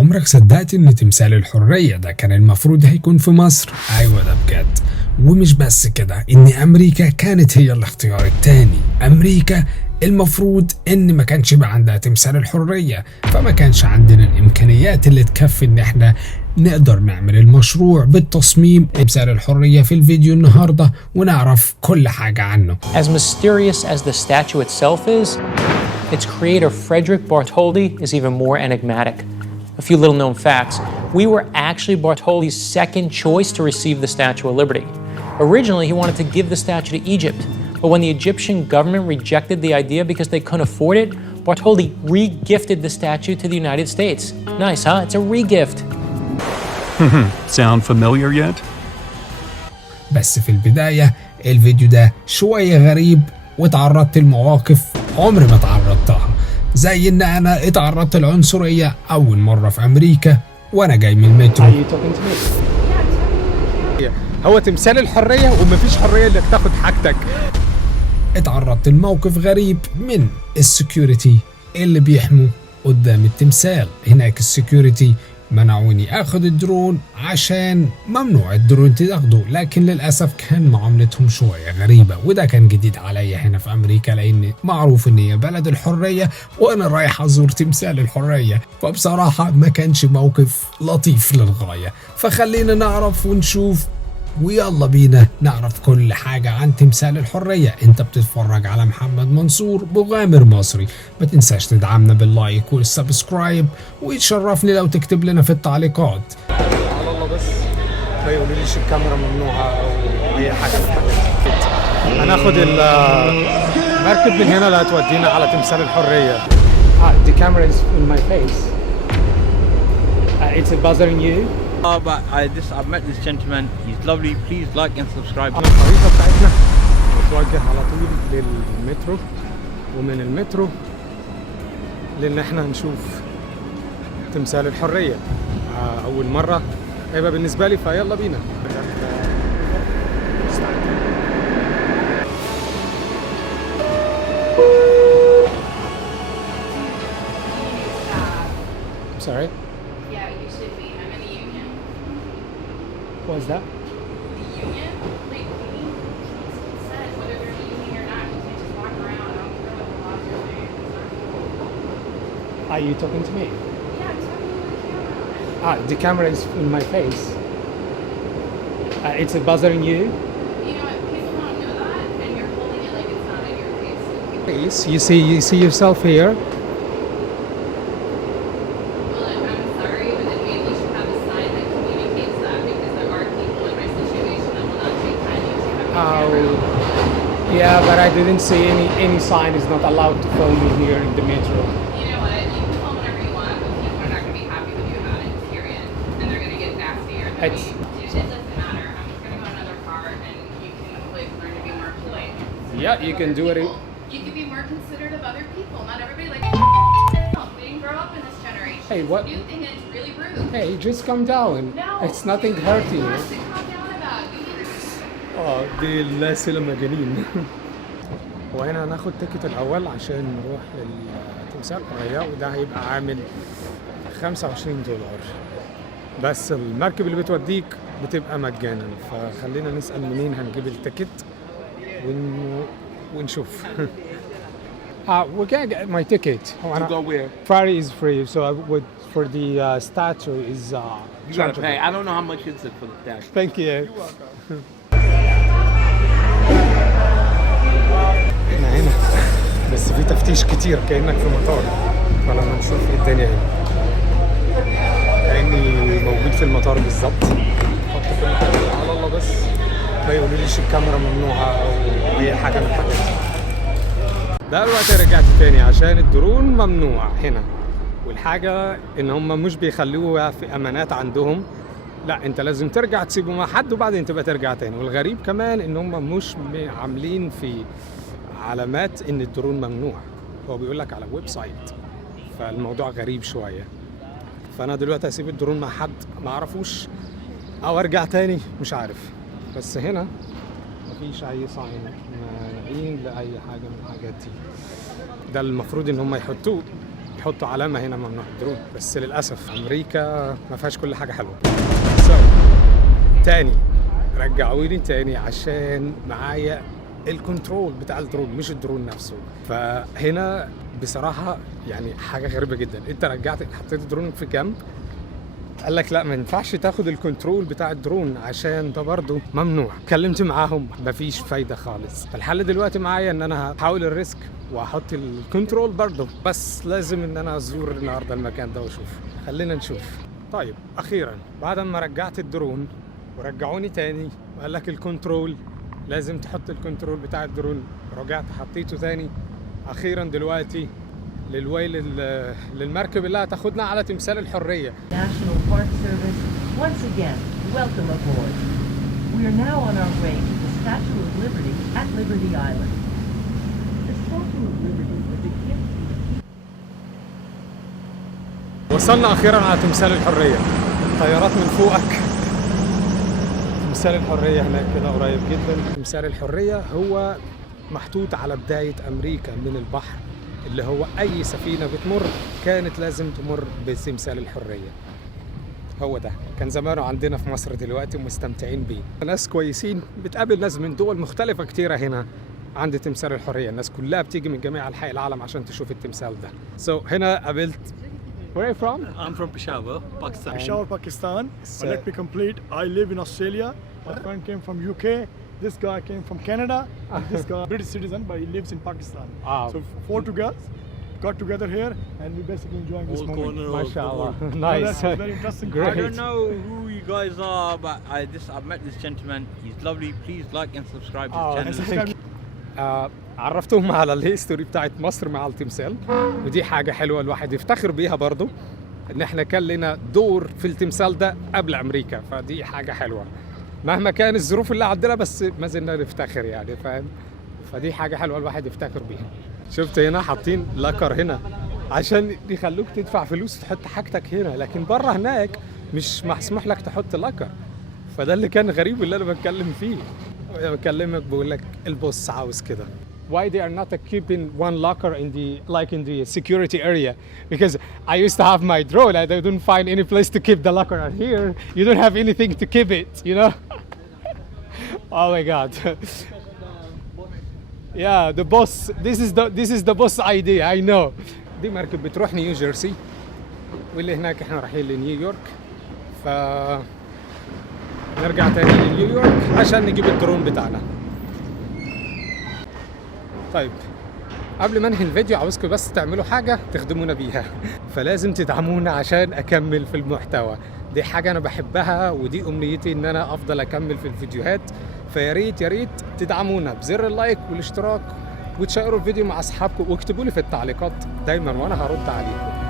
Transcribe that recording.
عمرك صدقت ان تمثال الحرية ده كان المفروض هيكون في مصر؟ ايوه ده بجد. ومش بس كده، ان امريكا كانت هي الاختيار التاني. امريكا المفروض ان ما كانش يبقى عندها تمثال الحرية، فما كانش عندنا الامكانيات اللي تكفي ان احنا نقدر نعمل المشروع بالتصميم تمثال الحرية في الفيديو النهاردة ونعرف كل حاجة عنه. As mysterious as the statue itself is, its creator Frederick Bartholdi is even more enigmatic. A few little known facts. We were actually Bartholdi's second choice to receive the Statue of Liberty. Originally, he wanted to give the statue to Egypt, but when the Egyptian government rejected the idea because they couldn't afford it, Bartholdi re-gifted the statue to the United States. Nice, huh? It's a re-gift. Sound familiar yet? بس في البداية الفيديو ده شوية غريب، وتعرضت لمواقف عمري ما تعرضتها، زي ان انا اتعرضت للعنصرية اول مرة في امريكا وانا جاي من المترو. هو تمثال الحرية ومفيش حرية انك تاخد حاجتك. اتعرضت لموقف غريب من السكيورتي اللي بيحموا قدام التمثال. هناك السكيورتي منعوني اخد الدرون عشان ممنوع الدرون تاخده، لكن للاسف كان معاملتهم شويه غريبه، وده كان جديد عليا هنا في امريكا، لان معروف ان هي بلد الحريه وانا رايح ازور تمثال الحريه، فبصراحه ما كانش موقف لطيف للغايه. فخلينا نعرف ونشوف، ويلا بينا نعرف كل حاجة عن تمثال الحرية. انت بتتفرج على محمد منصور مغامر مصري. ما تنساش تدعمنا باللايك والسبسكرايب، ويتشرفني لو تكتب لنا في التعليقات. على الله بس ما يقولوليش الكاميرا ممنوعة او اي حاجة من الحاجات دي. هناخد المركب من هنا اللي هتودينا على تمثال الحرية. The camera is in my face. It's bothering you? But I've met this gentleman. He's lovely. Please like and subscribe. الخريطة بتاعتنا بتوجه على طول للمترو، ومن المترو لان احنا نشوف تمثال الحرية اول مرة هيبقى بالنسبة لي، فيلا بينا. I'm sorry. Yeah, you should be. I'm in the union. What is that? The union? Like, the union says whether they're in the union or not, you can't just walk around. I don't care what the laws are saying. It's not Are you talking to me? Yeah, I'm talking to the camera. The camera is in my face. It's bothering you? You know what? People don't know that, and you're holding it like it's not in your face. You see yourself here. Well, I'm sorry, but then maybe you should have a sign that communicates that, because there are people in my situation that will not take kindly to having a camera. Yeah, but I didn't see any sign is not allowed to film me here in the metro. You know what? You can film whenever you want, but people are not going to be happy with you about it, period. And they're going to get nastier. Dude, it doesn't matter. I'm just going to go in another car, and you can like learn to be more polite. Yeah, you can do it. You can be more considerate of other people. Not everybody like. We didn't grow up in this generation. Hey, what? You think it's really rude. Hey, just calm down. No. It's nothing dude, hurting you. What to calm down about? You need to. دي الناس المجانين. وهنا هناخد تيكت الأول عشان نروح للتمثال الحرية، وده هيبقى عامل $25. بس المركب اللي بتوديك بتبقى مجانا، فخلينا نسأل منين هنجيب التيكت ونشوف. We can't get my ticket. To go where? Ferry is free, so I would for the statue is. You gotta pay. I don't know how much it's for the statue. Thank you. احنا هنا بس في تفتيش كتير كأنك في مطار، فلما نشوف ايه الدنيا هنا كأني موجود في المطار بالظبط. حط كل حاجة على الله بس ما يقولوليش الكاميرا ممنوعة او اي حاجة من الحاجات دي. دلوقتي رجعت تاني عشان الدرون ممنوع هنا، والحاجة ان هم مش بيخلوها في امانات عندهم، لا انت لازم ترجع تسيبه مع حد وبعدين تبقى ترجع تاني. والغريب كمان ان هم مش عاملين في علامات ان الدرون ممنوع، هو بيقول لك على ويب سايت، فالموضوع غريب شوية. فانا دلوقتي هسيب الدرون مع حد ما اعرفوش او ارجع تاني مش عارف. بس هنا مفيش اي ساين مانعين لاي حاجة من الحاجات دي، ده المفروض ان هم يحطوه يحطوا علامة هنا ممنوع الدرون، بس للأسف أمريكا ما فيهاش كل حاجة حلوة. تاني رجعوني تاني عشان معايا الكنترول بتاع الدرون مش الدرون نفسه. فهنا بصراحة يعني حاجة غريبة جدا، انت حطيت الدرون في جنب، قال لك لا ما ينفعش تاخد الكنترول بتاع الدرون عشان ده برضه ممنوع. اتكلمت معاهم مفيش فايدة خالص. فالحل دلوقتي معايا ان انا هحاول الريسك واحط الكنترول برضه، بس لازم ان انا ازور النهارده المكان ده واشوف. خلينا نشوف. طيب اخيرا بعد ما رجعت الدرون ورجعوني تاني وقال لك الكنترول لازم تحط الكنترول بتاع الدرون، رجعت حطيته تاني. اخيرا دلوقتي للمركب اللي هتاخدنا على تمثال الحرية. National Park Service, once again, welcome aboard. We are now on our way to the Statue of Liberty at Liberty Island. The Statue of Liberty was a gift to the people. وصلنا اخيرا على تمثال الحرية. طيارات من فوقك. تمثال الحرية هناك كده قريب جدا. تمثال الحرية هو محطوط على بداية أمريكا من البحر، اللي هو أي سفينة بتمر كانت لازم تمر بتمثال الحرية. هو ده كان زمانه عندنا في مصر دلوقتي ومستمتعين بيه. ناس كويسين، بتقابل ناس من دول مختلفة كتيرة هنا عند تمثال الحرية. الناس كلها بتيجي من جميع أنحاء العالم عشان تشوف التمثال ده. هنا قابلت. Where are you from? I'm from Peshawar, Pakistan. Peshawar, Pakistan. But let me complete. I live in Australia. My friend came from UK. This guy came from Canada. And this guy, British citizen, but he lives in Pakistan. Ah. So four together got together here, and we basically enjoying this All moment. corner of the MashaAllah. world. Nice. That's very interesting. Great. I don't know who you guys are, but I've met this gentleman. He's lovely. Please like and subscribe to Oh, the And channel. subscribe. عرفتهم على الهيستوري بتاعت مصر مع التمثال، ودي حاجة حلوة الواحد يفتخر بيها برضو، ان احنا كان لنا دور في التمثال ده قبل امريكا. فدي حاجة حلوة مهما كان الظروف اللي عندنا، بس ما زلنا نفتخر يعني، فاهم؟ فدي حاجة حلوة الواحد يفتخر بيها. شفت هنا حاطين لاكر هنا عشان يخلوك تدفع فلوس تحط حاجتك هنا، لكن بره هناك مش مسموح لك تحط لاكر. فده اللي كان غريب اللي انا بتكلم فيه. بكلمك بقول لك البوس عاوز كده. Why they are not keeping one locker in the security area? Because I used to have my drone and I don't find any place to keep the locker. Here you don't have anything to keep it, you know? Oh my God. Yeah, the boss. This is the boss idea. I know. دي مركب بتروح نيوجيرسي، واللي هناك احنا رايحين لنيويورك. نرجع تاني لنيويورك عشان نجيب الدرون بتاعنا. طيب قبل ما انهي الفيديو عاوزكم بس تعملوا حاجة تخدمونا بيها. فلازم تدعمونا عشان اكمل في المحتوى. دي حاجة انا بحبها ودي امنيتي ان انا افضل اكمل في الفيديوهات. فيا ريت تدعمونا بزر اللايك والاشتراك وتشيروا الفيديو مع اصحابكم واكتبوا لي في التعليقات دايما وانا هرد عليكم.